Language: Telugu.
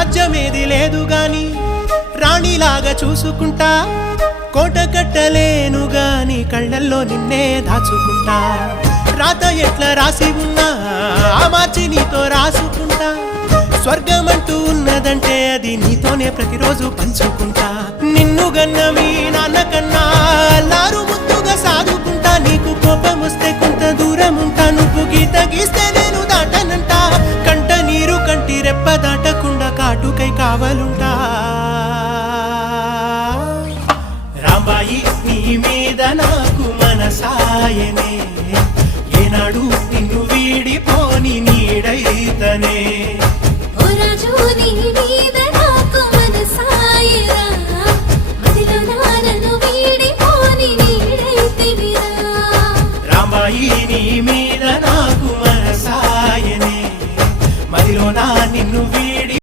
రాజ్యమేది లేదు గాని రాణిలాగా చూసుకుంటా కోట కట్టలేను గాని కళ్ళల్లో నిన్నే దాచుకుంటా రాత ఎట్లా రాసి ఉన్నా ఆ మార్చి నీతో రాసుకుంటా స్వర్గమంటూ ఉన్నదంటే అది నీతోనే ప్రతిరోజు పంచుకుంటా నిన్ను గన్నవి నాన్నకన్నా లారు ముద్దుగా సాదుకుంటా నీకు కోపం వస్తే కొంత దూరం ఉంటా నువ్వు గీత గీస్తే నేను దాటనంట కంట నీరు కంటి రెప్ప దాటకుండా కాటుకై కావలుంటా రాంబాయి నీ మీద నాకు మనసాయనే ఏనాడు నిన్ను వీడిపోని నీడైతనే ఓ రాజు నీ